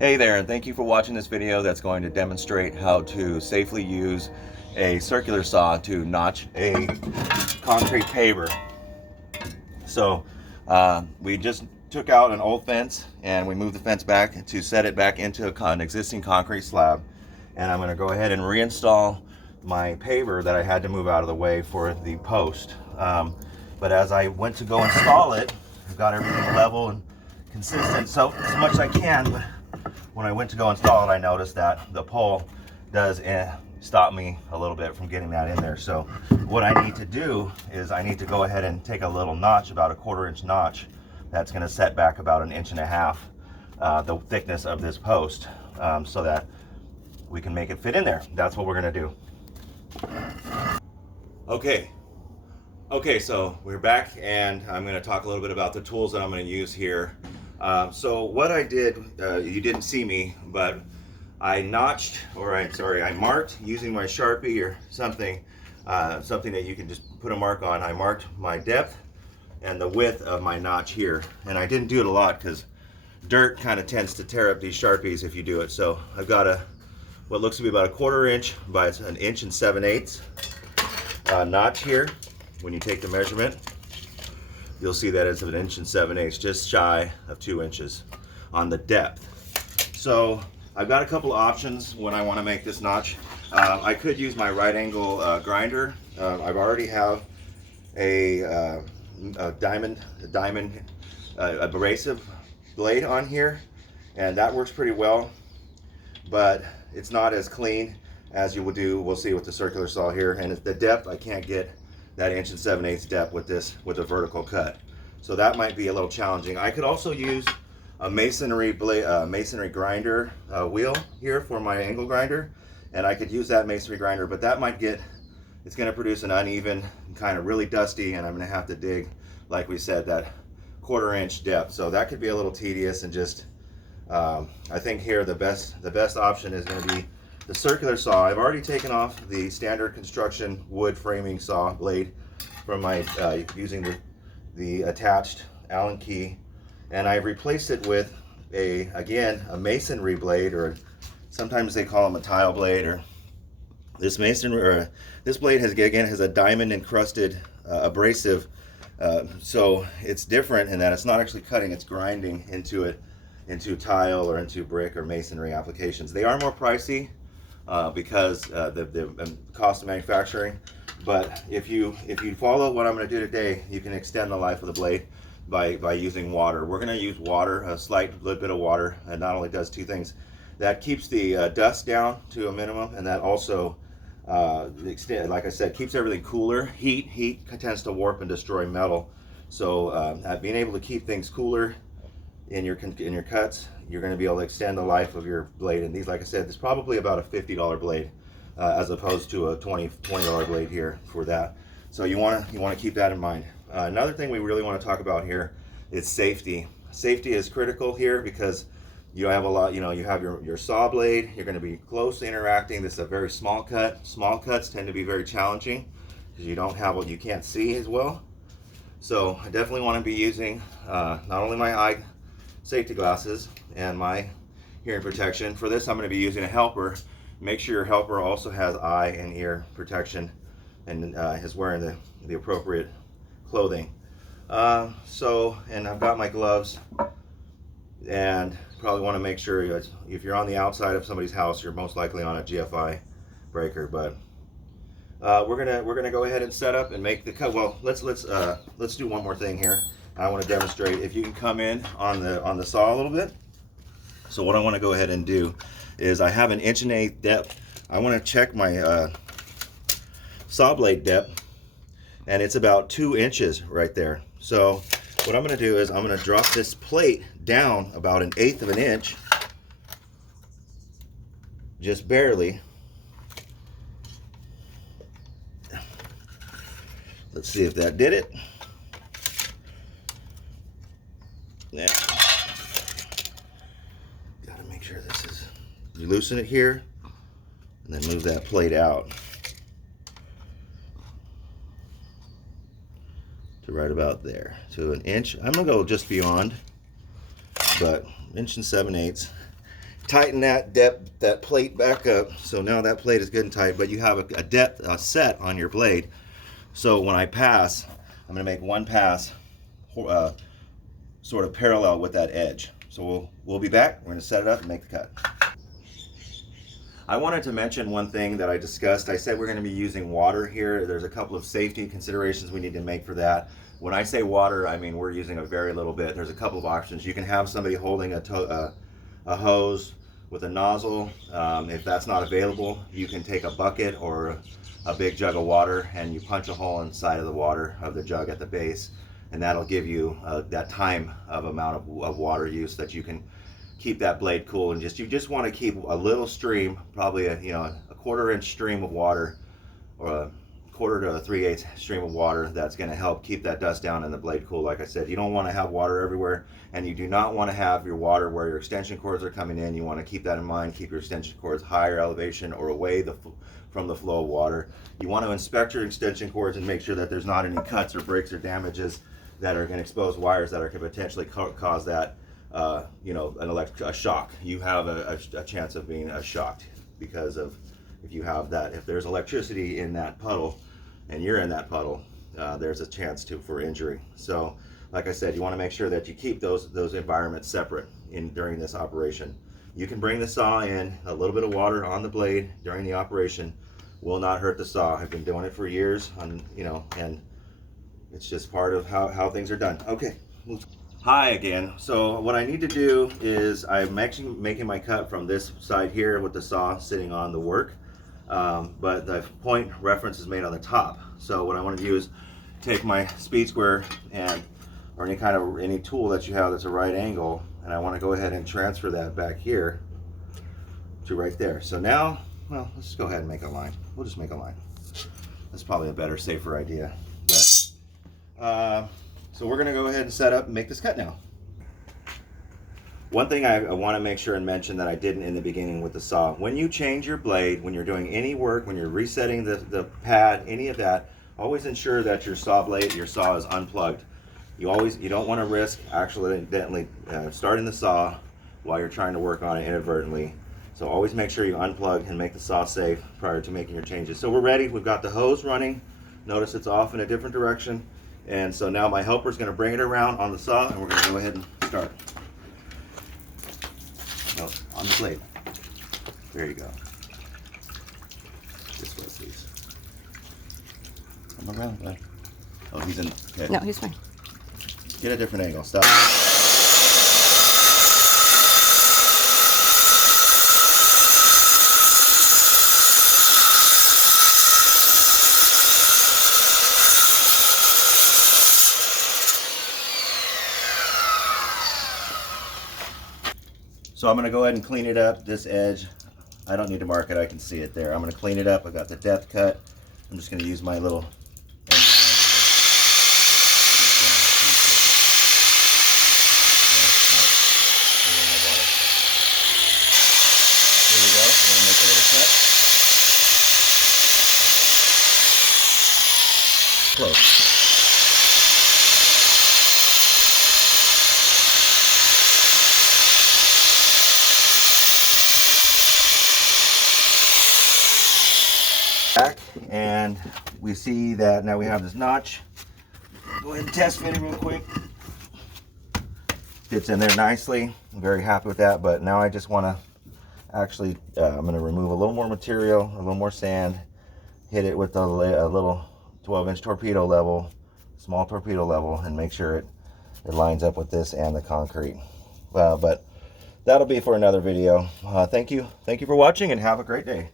Hey there, and thank you for watching this video that's going to demonstrate how to safely use a circular saw to notch a concrete paver. So we just took out an old fence and we moved the fence back to set it back into an existing concrete slab. And I'm going to go ahead and reinstall my paver that I had to move out of the way for the post. But as I went to go install it, I've got everything level and consistent, so as much as I can. But when I went to go install it, I noticed that the pole does stop me a little bit from getting that in there. So what I need to do is I need to go ahead and take a little notch, about a 1/4 inch notch, that's going to set back about 1.5 inches the thickness of this post, so that we can make it fit in there. That's what we're going to do. Okay, so we're back, and I'm going to talk a little bit about the tools that I'm going to use here. So what I did, you didn't see me, but I notched, or I marked using my Sharpie or something that you can just put a mark on. I marked my depth and the width of my notch here, and I didn't do it a lot because dirt kind of tends to tear up these Sharpies if you do it. So I've got what looks to be about a 1/4 inch by 1 7/8 notch here. When you take the measurement, you'll see that it's 1 7/8, just shy of 2 inches on the depth. So I've got a couple of options when I want to make this notch. I could use my right angle grinder. I've already have a diamond abrasive blade on here, and that works pretty well, but it's not as clean as you would do, we'll see, with the circular saw here. And the depth, I can't get that 1 7/8 depth with a vertical cut. So that might be a little challenging. I could also use a masonry grinder wheel here for my angle grinder, and I could use that masonry grinder, but that might it's going to produce an uneven, kind of really dusty, and I'm going to have to dig, like we said, that 1/4 inch depth. So that could be a little tedious, and just I think here the best option is going to be the circular saw. I've already taken off the standard construction wood framing saw blade from my using the attached Allen key, and I've replaced it with a masonry blade, or sometimes they call them a tile blade. Or this blade has a diamond encrusted abrasive, so it's different in that it's not actually cutting, it's grinding into tile or into brick or masonry applications. They are more pricey because the cost of manufacturing. But if you follow what I'm going to do today, you can extend the life of the blade by using water. We're going to use water, a slight little bit of water, and not only does two things: that keeps the dust down to a minimum, and that also like I said, keeps everything cooler. Heat tends to warp and destroy metal, so being able to keep things cooler in your cuts, you're going to be able to extend the life of your blade. And these, like I said, it's probably about a $50 blade as opposed to a $20 blade here for that. So you want to keep that in mind. Another thing we really want to talk about here is safety. Safety is critical here because you have you have your saw blade. You're going to be close interacting. This is a very small cut. Small cuts tend to be very challenging because you can't see as well. So I definitely want to be using not only my eye safety glasses and my hearing protection. For this, I'm going to be using a helper. Make sure your helper also has eye and ear protection and is wearing the appropriate clothing. And I've got my gloves, and probably want to make sure if you're on the outside of somebody's house, you're most likely on a GFI breaker. But we're gonna go ahead and set up and make the cut. Well, let's do one more thing here. I want to demonstrate if you can come in on the saw a little bit. So what I want to go ahead and do is I have 1 1/8 depth. I want to check my saw blade depth, and it's about 2 inches right there. So what I'm going to do is I'm going to drop this plate down about 1/8 of an inch, just barely. Let's see if that did it. Yeah. Got to make sure you loosen it here, and then move that plate out to right about there, to 1 inch. I'm gonna go just beyond, but 1 7/8. tighten that plate back up. So now that plate is good and tight, but you have a depth set on your blade. So when I pass, I'm going to make one pass sort of parallel with that edge. So we'll be back. We're going to set it up and make the cut. I wanted to mention one thing that I discussed. I said we're going to be using water here. There's a couple of safety considerations we need to make for that. When I say water, I mean we're using a very little bit. There's a couple of options. You can have somebody holding a hose with a nozzle. If that's not available, you can take a bucket or a big jug of water and you punch a hole inside of the water of the jug at the base, and that'll give you that time of amount of water use that you can keep that blade cool. And you just want to keep a little stream, probably a 1/4 inch stream of water, or a 1/4 to 3/8 stream of water. That's going to help keep that dust down and the blade cool. Like I said, you don't want to have water everywhere, and you do not want to have your water where your extension cords are coming in. You want to keep that in mind. Keep your extension cords higher elevation or away from the flow of water. You want to inspect your extension cords and make sure that there's not any cuts or breaks or damages that are going to expose wires that could potentially cause that a shock. You have a chance of being shocked because of if there's electricity in that puddle and you're in that puddle, there's a chance for injury. So like I said, you want to make sure that you keep those environments separate during this operation. You can bring the saw in. A little bit of water on the blade during the operation will not hurt the saw. I've been doing it for years, and it's just part of how things are done. Okay. Hi again. So what I need to do is I'm actually making my cut from this side here with the saw sitting on the work, but the point reference is made on the top. So what I want to do is take my speed square or any tool that you have that's a right angle, and I want to go ahead and transfer that back here to right there. So now, well, let's just go ahead and make a line. We'll just make a line. That's probably a better, safer idea. But, so we're going to go ahead and set up and make this cut now. One thing I want to make sure and mention that I didn't in the beginning with the saw: when you change your blade, when you're doing any work, when you're resetting the pad, any of that, always ensure that your saw is unplugged. You don't want to risk accidentally starting the saw while you're trying to work on it inadvertently. So always make sure you unplug and make the saw safe prior to making your changes. So we're ready. We've got the hose running. Notice it's off in a different direction. And so now my helper is going to bring it around on the saw, and we're going to go ahead and start. No, on the blade. There you go. This way, please. Come around, bud. Oh, he's in. Okay. No, he's fine. Get a different angle. Stop. So I'm going to go ahead and clean it up. This edge, I don't need to mark it. I can see it there. I'm going to clean it up. I got the depth cut. I'm just going to use my little. Close. Back, and we see that now we have this notch. Go ahead and test fit it real quick. Fits in there nicely. I'm very happy with that, but now I just want to actually I'm going to remove a little more material, a little more sand, hit it with a little 12-inch torpedo level, small torpedo level, and make sure it lines up with this and the concrete. But that'll be for another video. Thank you for watching, and have a great day.